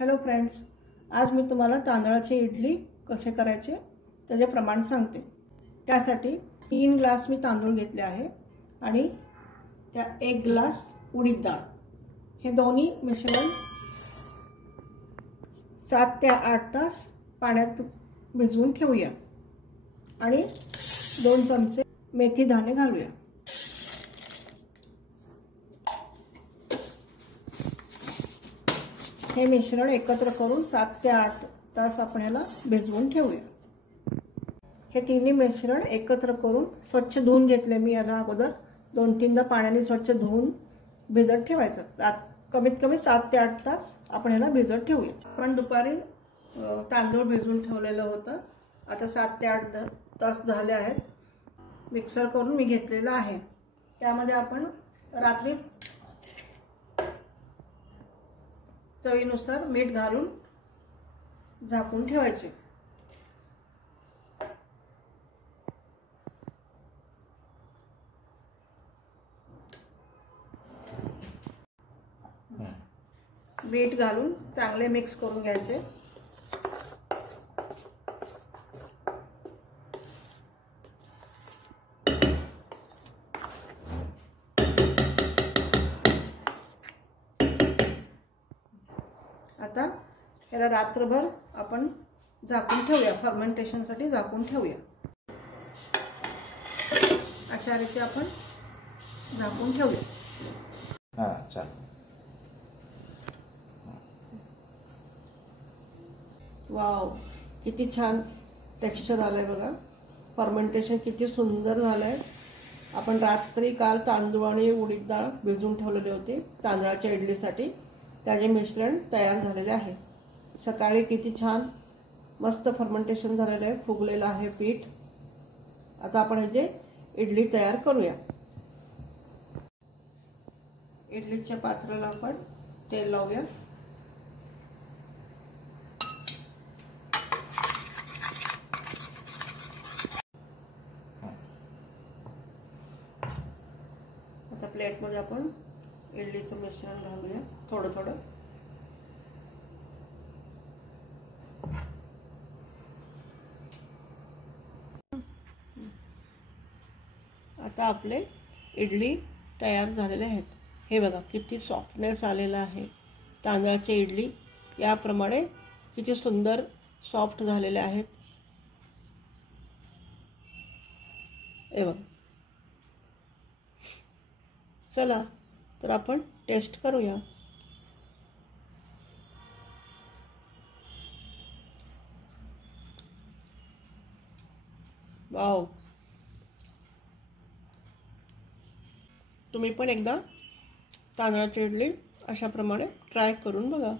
Hello friends, आज मी तुम्हाला तांदळाची इडली कसे करायचे त्याचे प्रमाण सांगते। त्यासाठी 3 ग्लास मी तांदूळ घेतले आहे आणि त्या 1 ग्लास उडीद डाळ, हे दोन्ही मिश्रण 7 ते 8 तास पाण्यात भिजवून ठेवूया आणि 2 चमचे मेथी दाणे घालूया। हे मिश्रण एकत्र करून 7 ते 8 तास आपण याला भिजवून ठेवूया। हे तिन्ही मिश्रण एकत्र करून स्वच्छ धुवून घेतले मी याला अगोदर 2-3दा पाण्याने स्वच्छ धुवून भिजत ठेवायचं। कमीत कमी 7 ते 8 तास आपण याला भिजत ठेवूया। आपण दुपारी तांदूळ भिजवून ठेवलेलं होतं, आता 7 ते 8 तास झाले आहेत। मिक्सर करून मी घेतलेलं आहे। त्यामध्ये आपण रात्री चवीनुसार मीठ घालून झाकून ठेवायचे। मीठ घालून चांगले मिक्स करून घ्यायचे। आता याला रात्रभर आपण झाकून ठेवूया, फर्मेंटेशनसाठी झाकून ठेवूया। अशा रीती आपण झाकून ठेवूया। हां, चल। वाव, किती छान टेक्स्चर आलंय बघा। फर्मेंटेशन किती सुंदर झालंय। आपण रात्री काल तांदूळ आणि उडीद डाळ भिजवून ठेवलेले होते तांदळाच्या इडलीसाठी, त्याचे मिश्रण तयार झालेले आहे। सकाळी किती छान मस्त फर्मेंटेशन झालेलं आहे, फुगलेलं आहे पीठ। आता आपण ह्याचे इडली तयार करूया। इडलीच्या पात्राला आपण तेल लावूया। आता प्लेटमध्ये आपण इडलीचं मिश्रण घालूया थोडं थोडं। आता आपले इडली तयार झालेले आहेत। हे बघा किती सॉफ्टनेस आलेला आहे। तांदळाची इडली याप्रमाणे किती सुंदर सॉफ्ट झालेले आहेत। हे बघा, चला तर आपण टेस्ट करूया। वाव, तुम्ही पण एकदा तांदळाची इडली अशा प्रमाणे ट्राय करून बघा।